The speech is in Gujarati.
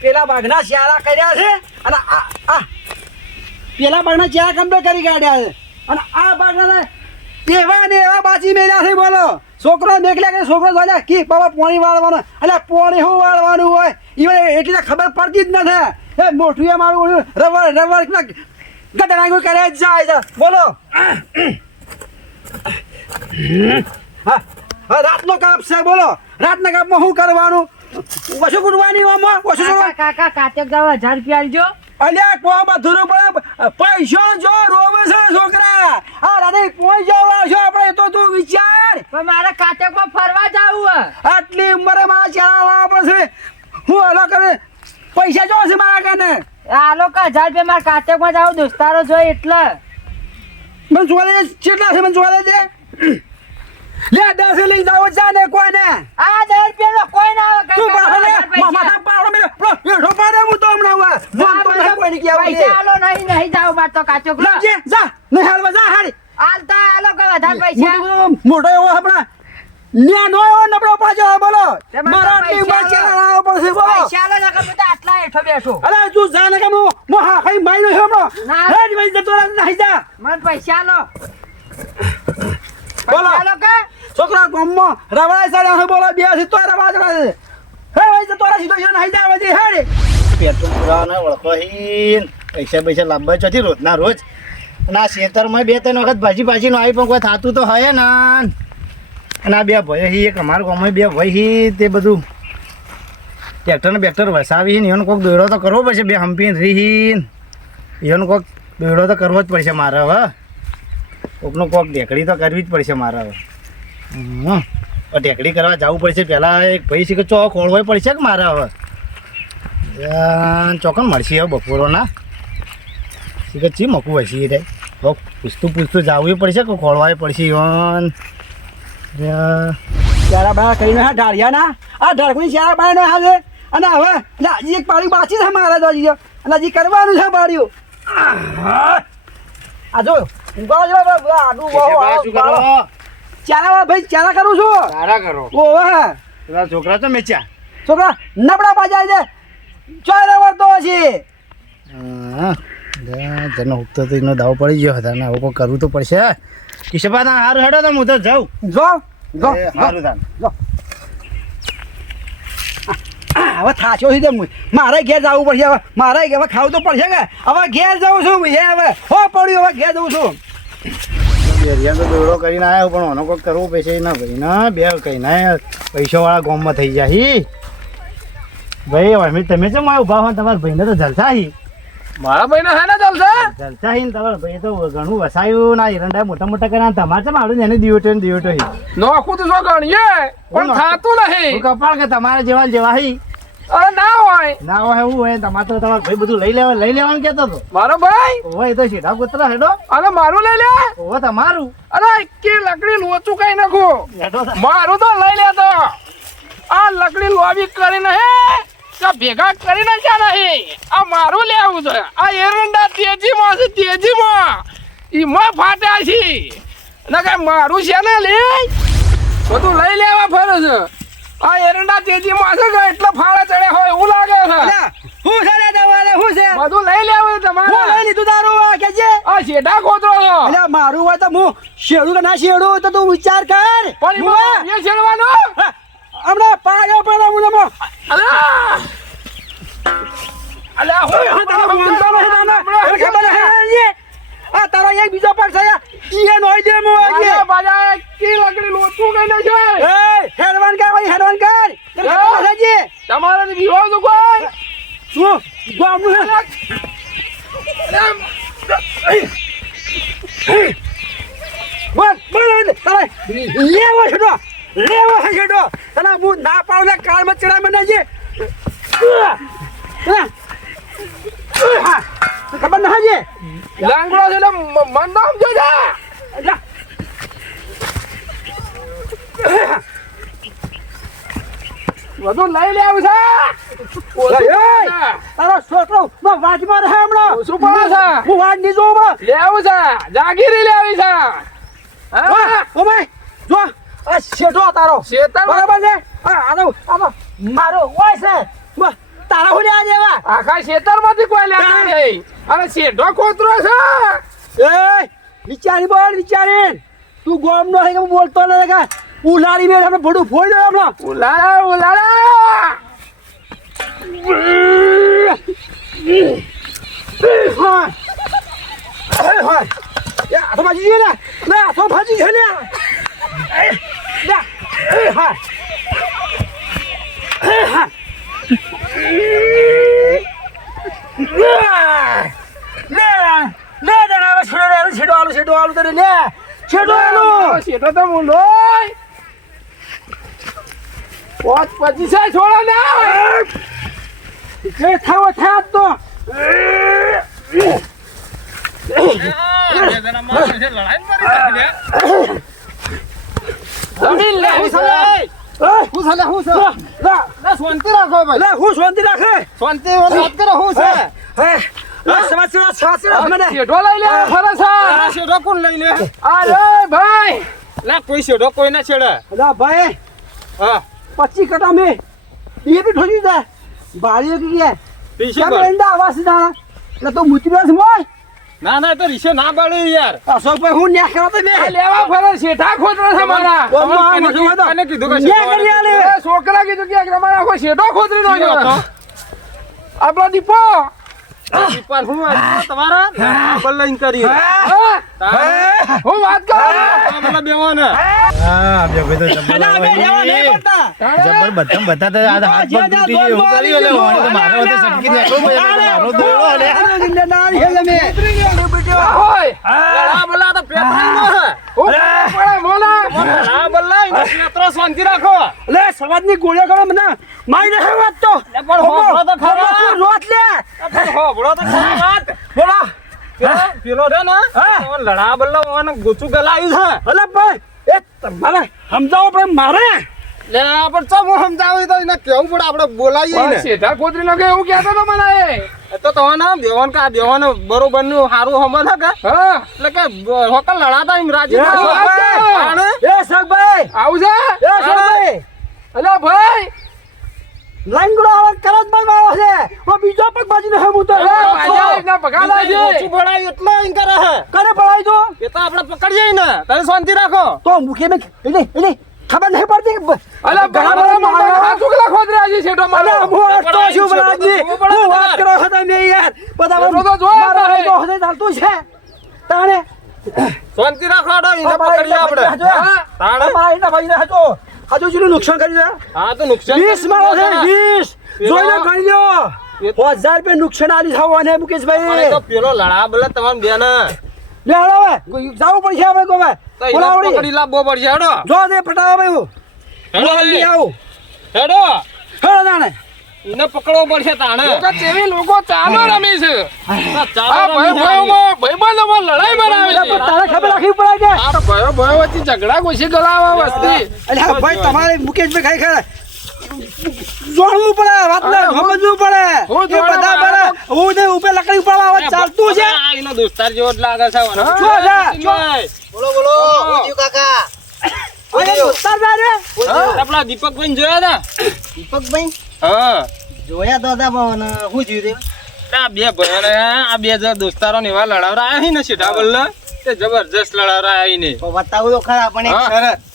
પેલા બાગના શિયાળા કર્યા છે અને આ પેલા બાગના શિયાળા કમ્પ્લીટ કરી કાઢ્યા છે અને આ બાગના એવા ને એવા બાજી મેળ્યા છે બોલો છોકરો મેકલ્યા કે છોકરો જોયા કી બાબા પાણી વાળવાનું એટલે પાણી શું વાળવાનું હોય એ એટલી ખબર પડતી જ નથી એ મોઠું મારું રબર ગદરાંગું કરે જાય છે બોલો હા રાતનો કાપ છે બોલો રાતના કાપમાં શું કરવાનું ઓછું કૂટવાની કાકા કાચક જાવ 1000 રૂપિયા આલજો અલ્યા કોઈ બધું પૈસો જો રોવે છે છોકરા આ રાતે પૈસો વાળો આપણે તો તું વિચાર પણ મારે કાચકમાં ફરવા જાવું આટલી ઉંમરે મારા ચાલા પડશે હું હલો કરે પૈસા જો છે મારા કાને આ લોકો 1000 રૂપિયા મારા કાચકમાં જાવ દોસ્તારો જોઈ એટલે મને જોવા દે કેટલા છે મને જોવા દે લે 10 લઈ જાવ જાને કોઈને આ 10 રૂપિયા કોઈ ના આવે તું પાછો લે માથા પાડો મે એઠો પાડે હું તો હમણાં ફોન તો ના કોઈ કે આવે પૈસા આલો નહીં જાવ બાર તો કાચક લો જા ને હાલવા જા હારી આલતા આ લોકો વધારે પૈસા મોટો એવો આપણા ન્યાનો એવો નબળો પાછો બોલો મારા આટલી ઉંમર ચાલાવો પડશે બોલો પૈસા આલો ને કે બધા આટલા હેઠો બેઠો અરે તું જાને કે મો હા ખાઈ માઈનો છે હમણાં હેડ ભાઈ જતો નહીં જા મન પૈસા આલો બોલો છોકરા ગામમાં રવાય સાડા બોલો બે છે તો રવા જવા છે હે ભાઈ જતો સીધો છે નહીં જા વજી હેડ પેટ્રોલ પુરાવાનો ઓળખોહીન પૈસા લાવવા ચોથી રોજના રોજ અને આ ખેતરમાં 2-3 વખત ભાજી નો આવી પણ કોઈ થતું તો હોય ને અને આ બે ભાઈ હી એક અમારા ગામમાં બે ભાઈ હી તે બધું ટ્રેક્ટર વસાવી ને એનો કોઈક દોડો તો કરવો પડશે બે હંપીને રીહીન એનો કોઈક દોડો તો કરવો જ પડશે મારે હવે કોકનું કોઈક ઢેકડી તો કરવી જ પડશે મારે હવે ઢેકડી કરવા જવું પડશે પહેલાં એક ભાઈ છે કે ચો ખોળવો પડશે કે મારે હવે ચોકન મળશે હવે બપોરોના શીખર ચી મકવું હશે રે હવે પૂછતું જવું પડશે કે ખોળવા પડશે ઈવન ચારા બા કહીને હા ઢાળિયાના આ ઢાળકુની ચારા બાયનો હાલે અને હવે હજી એક પાડી બાચી છે મારા તો હજી અને હજી કરવાનું છે પાડ્યું આ જો ઉગાડો જો આડું ચારા ભાઈ ચારા કરું છું સારા કરો ઓહા પેલા છોકરા તો મેચ્યા છોકરા નબળા બાજા છે ચોરે વર્તો છે જેનો ઉગતો તો એનો દાવ પડી ગયો હતા ને હવે કોઈ કરવું તો પડશે કિશોબા ના હારું હેડો તો હું તો જાઉં જો હારું તાન જો હવે થાચો છે મારે ઘેર જવું પડશે હવે મારે હવે ખાવું તો પડશે કે હવે ઘેર જવું છું હવે હો પડ્યું હવે ઘેર જવું છું બેરિયા તો દોડો કરીને આવ્યો પણ ઓનો કોઈ કરવું પૈસા ના ભાઈ ના બે કઈ ના પૈસાવાળા ગામમાં થઈ જાય ભાઈ અમે તમે ચમ ઉભા હો તમારા ભાઈને તો જલસા હી મારા ભાઈને હે ને જલસા હી તમારા ભાઈ તો ઘણું વસાયું ના એરંડા મોટા કર્યા તમારે ચમ આવડે એને દિયોટો હી નોખું તો જો ગણીએ પણ થાતું નહીં કપાળ કે તમારે જેવા હી અરે ના હોય એવું હોય તમારે તો તમારા ભાઈ બધું લઈ લેવાનું કેતો તો મારો ભાઈ ઓય તો સીધા કૂતરા હેડો અને મારું લઈ લે ઓય તમારું અરે કે લકડી લોચું કઈ નાખું હેડો મારું તો લઈ લે તો આ લકડી લોબી કરીને હે તો ભેગા કરીને ક્યાં નહીં આ મારું લેવું છે આ એરંડા તેજીમાં ઈમાં ફાટ્યા છે ને કઈ મારું છે ને લે બધું લઈ લેવા ફરે છે આ એરંડા તેજીમાં છે કે એટલો ફાળા ચડે હોય એવું લાગે છે હું છે રે તમારે હું છે બધું લઈ લેવું તમારે હું લઈ લીધું તારું કે છે આ શેઠા કોતરો છો એટલે મારું હોય તો હું શેડું કે ના શેડું તો તું વિચાર કર પણ એ છેડવાનો હમણાં પાયો પેલા મુજબ અલ્યા આ તારો એક બીજો પર છે ઈ નોઈ દે મો આજે બાજા કી લકડી લોચું કઈ છે એ હેડવાન કર ભાઈ હેડવાન કર તને તમારે વિવાહ તો કોઈ શું ગામનું બોલ તારે લેવો છેડો તને હું ના પાડલે કાળમાં ચડા મને જે ખબર ના છે લાંગડો છે એટલે મન તો સમજો છે બધું લઈ લેવું છે તારો છોકરો વાજમાં રહે હમણાં શું પડે છે હું વાજ ની જોઉં લેવું છે જાગીરી લેવી છે ઓ ભાઈ જો આ શેઠો તારો શેતર બરાબર છે આ મારો હોય છે તારા લેવા દેવા આખા ખેતરમાંથી કોઈ લેતા નહીં અને શેઢો ખોતરો છે એ વિચારી બોલ વિચારી તું ગોમ નો કે બોલતો ન કે ઉલાડી મેં આપણે ફોડું ફોડી દો આપણો ઉલાડા ઉલાડા હા હા યા તો ભાજી છે ને તો ભાજી છે ને હા શેઢો તો મુંડો પોચ 25 છોડો ના જમીન લે શાંતિ રાખો ભાઈ શાંતિ રાખે શાંતિ વાત કરો હું છે શેઢો લઈ લે ફરસા શેઢો કોણ લઈ લે અરે ભાઈ લા કોઈ શેઢો કોઈ ના છેડે ભાઈ હા 25 कटा में ये भी ठोड़ी दे बाड़ी की है રીશે क्या બળ. मेंढा आवाज दाना ना तो मुतरा से मोय ના ના તો રીશે ના બાળે યાર असो पे हूं न्या करो तो આ मैं લેવા ફરે શેઠા ખોતરો છે મારા અને કીધું કે न्या कर ले એ છોકરા કીધું કે તમારે આખો શેઢો ખોતરી નો આપણો દીપો પણ હું તમારા બલ લઈને કરી હું વાત કરું પેલા બેવાને હા બે ભાઈ તો ना बे जावा नहीं पड़ता જબર બધા બધા તો આ હાથ પર તૂટી ગયો હું કરી ઓલે વાળો તો મારો તો સટકી નાખો ભાઈ મારો દોડો અલે ना हेल में હોય લડા બલા તો પેપરી નો હે પડે મોલા લડા બલા ઇન્સ્પેક્ટર શાંતિ રાખો ले समाज ની ગોળિયા કરો મને મારી નાખે વાત તો પણ હોબળો તો ખરા રોટ લે પણ હોબળો તો ખરા વાત બોલો પેલો રે ને લડા બલ્લા ઓને ગોચું ગલાયું છે અલે ભાઈ એ તમારે સમજાવો પણ મારે લે પણ ચમ હું સમજાવું તો એને કેવું પડે આપણે બોલાઈએ ને શેઠા ખોતરી નો કે એવું કહેતો તો મને એ તો ના દેવન કા દેવન બરોબર નું સારું સમજ કે હા એટલે કે હોકલ લડાતા એમ રાજી એ સગભાઈ આવું છે એ સગભાઈ અલ્યા ભાઈ લાઈન ગુડો આવા કરત માં આવો છે ઓ બીજો પગ બાજી ને હું તો ના પગાલા છે ગોચું બોલાય એટલે એમ કરે હે કરે પડાઈ તો એ તો આપણે પકડીએ ને તમે શાંતિ રાખો તો મુખે में એને ખબર નહીં પડતી અલ્યા ઘણા બધા હાથ ઉગલા ખોતરા છે શેઠો મારો હું તો શું બરાજી હું વાત કરો છો તમે યાર બધા તો જો મારા તો હદે ચાલતું છે તાણે શાંતિ રાખો આડો એને પકડીએ આપણે તાણે મારા એના ભાઈને હજો હજો જેનું નુકસાન કરી દે હા તો નુકસાન 20 મારો છે 20 જોઈને ગણી લો 1000 રૂપિયા નુકસાન આલી થવાને મને મુકેશભાઈ તો પેલો લડા બલ્લા તમારે બેન લે હવે જાવું પડશે આપણે કોમે તો એને બોલાવડી પકડી લાવવો પડશે હેડો જો દે ફટાવા ભાઈ હું હેડો જલ્દી આવું હેડો હેડો તાણે એને પકડવો પડશે તાણે લોકો તેવી લોકો ચાલો રમી છે ચાલો આ ભાઈ ભાઈમાં લડાઈ બનાવે છે તારે ખબર રાખવી પડે કે આ ભાઈ વચ્ચે ઝઘડા ઘોષી ગલાવા વસ્તી અલ્યા ભાઈ તમારે મુકેશભાઈ ખાઈ જોડવું પડે વાતને સમજવું પડે હું એ બધા પડે હું ને ઉપર લકડી ઉપર આવે ચાલતું છે આ એનો દોસ્તાર જેવો જ લાગે છે જો જા બોલો બોલો ઉજી કાકા અરે દોસ્તાર જા રે આપણા દીપકભાઈ જોયા હતા દીપકભાઈ હા જોયા તો હતા પણ હું જીવ આ બે ભાઈઓને આ બે જણ દોસ્તારો ને એવા લડાવરા આયા છે ને સીધા બલ્લા તે જબરજસ્ત લડાવરા આયા ને બતાવું તો ખરા પણ એક હા. શરત